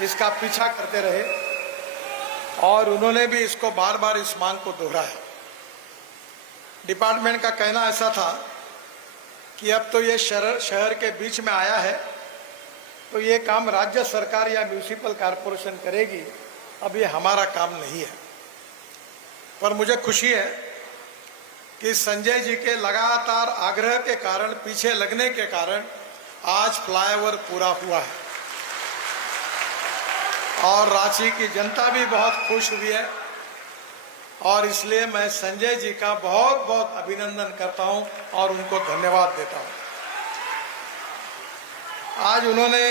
इसका पीछा करते रहे और उन्होंने भी इसको बार बार इस मांग को दोहराया। डिपार्टमेंट का कहना ऐसा था कि अब तो ये शहर के बीच में आया है तो ये काम राज्य सरकार या म्यूनिसिपल कॉरपोरेशन करेगी, अब ये हमारा काम नहीं है। पर मुझे खुशी है कि संजय जी के लगातार आग्रह के कारण, पीछे लगने के कारण आज फ्लाईओवर पूरा हुआ है और रांची की जनता भी बहुत खुश हुई है और इसलिए मैं संजय जी का बहुत बहुत अभिनंदन करता हूं और उनको धन्यवाद देता हूं। आज उन्होंने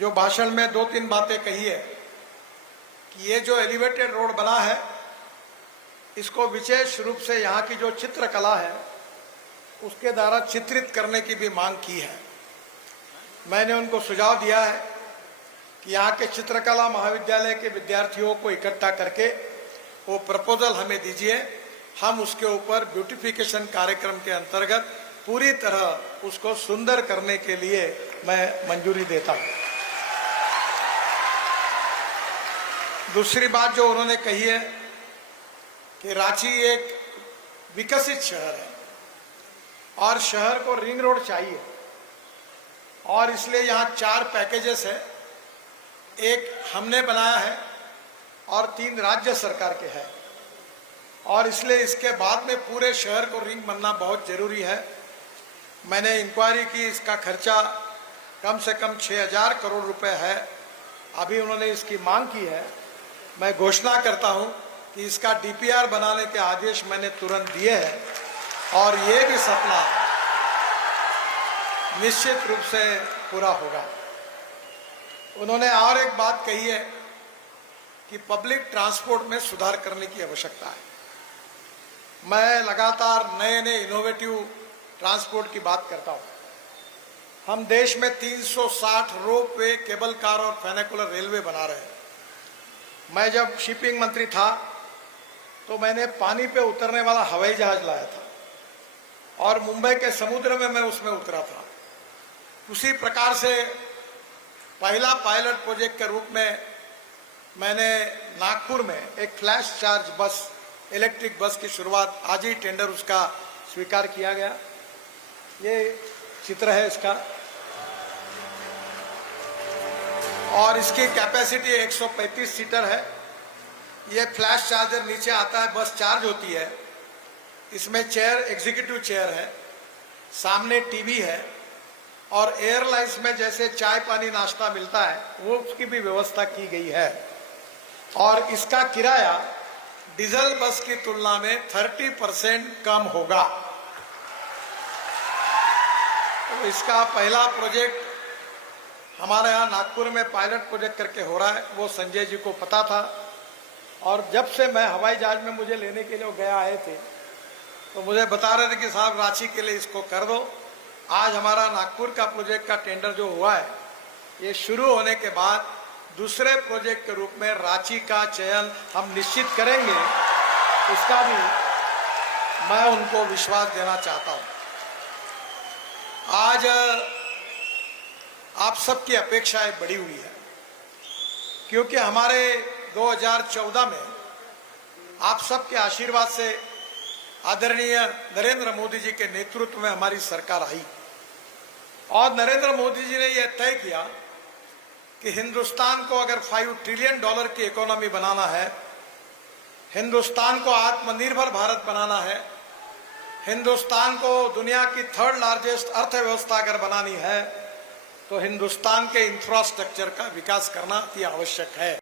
जो भाषण में 2-3 बातें कही है कि ये जो एलिवेटेड रोड बना है इसको विशेष रूप से यहाँ की जो चित्रकला है उसके द्वारा चित्रित करने की भी मांग की है। मैंने उनको सुझाव दिया है कि यहाँ के चित्रकला महाविद्यालय के विद्यार्थियों को इकट्ठा करके वो प्रपोजल हमें दीजिए, हम उसके ऊपर ब्यूटिफिकेशन कार्यक्रम के अंतर्गत पूरी तरह उसको सुंदर करने के लिए मैं मंजूरी देता हूँ। दूसरी बात जो उन्होंने कही है कि रांची एक विकसित शहर है और शहर को रिंग रोड चाहिए और इसलिए यहाँ 4 पैकेजेस है, एक हमने बनाया है और 3 राज्य सरकार के हैं और इसलिए इसके बाद में पूरे शहर को रिंग बनना बहुत जरूरी है। मैंने इंक्वायरी की, इसका खर्चा कम से कम 6000 करोड़ रुपए है। अभी उन्होंने इसकी मांग की है। मैं घोषणा करता हूं कि इसका डीपीआर बनाने के आदेश मैंने तुरंत दिए हैं और ये भी सपना निश्चित रूप से पूरा होगा। उन्होंने और एक बात कही है कि पब्लिक ट्रांसपोर्ट में सुधार करने की आवश्यकता है। मैं लगातार नए नए इनोवेटिव ट्रांसपोर्ट की बात करता हूं। हम देश में 360 रोप वे, केबल कार और फेनिकुलर रेलवे बना रहे हैं। मैं जब शिपिंग मंत्री था तो मैंने पानी पे उतरने वाला हवाई जहाज लाया था और मुंबई के समुद्र में मैं उसमें उतरा था। उसी प्रकार से पहला पायलट प्रोजेक्ट के रूप में मैंने नागपुर में एक फ्लैश चार्ज बस, इलेक्ट्रिक बस की शुरुआत, आज ही टेंडर उसका स्वीकार किया गया। ये चित्र है इसका और इसकी कैपेसिटी 135 सीटर है। ये फ्लैश चार्जर नीचे आता है, बस चार्ज होती है। इसमें चेयर, एग्जीक्यूटिव चेयर है, सामने टीवी है और एयरलाइंस में जैसे चाय पानी नाश्ता मिलता है वो उसकी भी व्यवस्था की गई है और इसका किराया डीजल बस की तुलना में 30% कम होगा। तो इसका पहला प्रोजेक्ट हमारे यहाँ नागपुर में पायलट प्रोजेक्ट करके हो रहा है, वो संजय जी को पता था और जब से मैं हवाई जहाज में मुझे लेने के लिए वो गया आए थे तो मुझे बता रहे थे कि साहब रांची के लिए इसको कर दो। आज हमारा नागपुर का प्रोजेक्ट का टेंडर जो हुआ है ये शुरू होने के बाद दूसरे प्रोजेक्ट के रूप में रांची का चयन हम निश्चित करेंगे, इसका भी मैं उनको विश्वास देना चाहता हूँ। आज आप सबकी अपेक्षाएं बढ़ी हुई है क्योंकि हमारे 2014 में आप सबके आशीर्वाद से आदरणीय नरेंद्र मोदी जी के नेतृत्व में हमारी सरकार आई और नरेंद्र मोदी जी ने यह तय किया कि हिंदुस्तान को अगर $5 ट्रिलियन की इकोनॉमी बनाना है, हिंदुस्तान को आत्मनिर्भर भारत बनाना है, हिंदुस्तान को दुनिया की 3rd लार्जेस्ट अर्थव्यवस्था अगर बनानी है तो हिंदुस्तान के इंफ्रास्ट्रक्चर का विकास करना अति आवश्यक है।